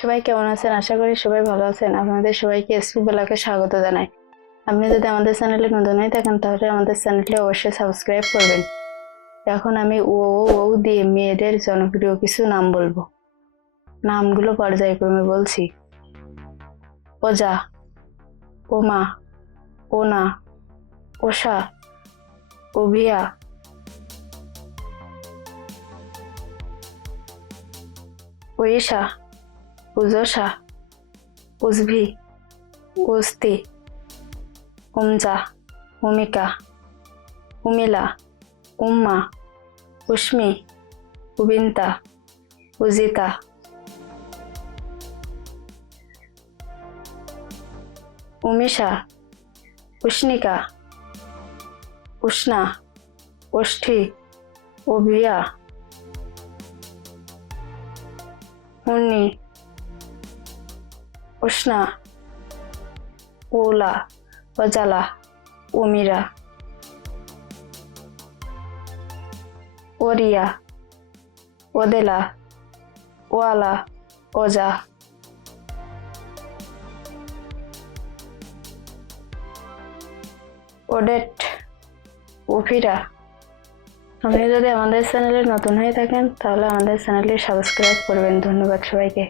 সবাই কেমন আছেন? আশা করি সবাই ভালো আছেন। আপনাদের সবাইকে এসপি বেলাকে স্বাগত জানাই। আপনি যদি আমাদের চ্যানেলে নতুন হয়ে থাকেন, তাহলে আমাদের চ্যানেলটি অবশ্যই সাবস্ক্রাইব করবেন। এখন আমি ও ও ও দিয়ে মেয়েদের জনপ্রিয় কিছু নাম বলব। নামগুলো পর্যায়ক্রমে বলছি। ওজা, ওমা, ওনা, ওষা, ওভিয়া। ওয়েশা উজসা, উজভি উস্তি উমজা, উমিকা, উমিলা, উম্মা উষ্মি উবিন্তা, উজিতা। উমিশা, উষ্ণিকা, উষ্ণা, উষ্ঠি অভিয়া উন্নি উষ্ণা ওলা ওজালা, উমিরা, ওরিয়া, ওদেলা, ওয়ালা, ওজা। ওডেট, উফিরা। আপনি যদি আমাদের চ্যানেলে নতুন হয়ে থাকেন, তাহলে আমাদের চ্যানেলটি সাবস্ক্রাইব করবেন। ধন্যবাদ সবাইকে।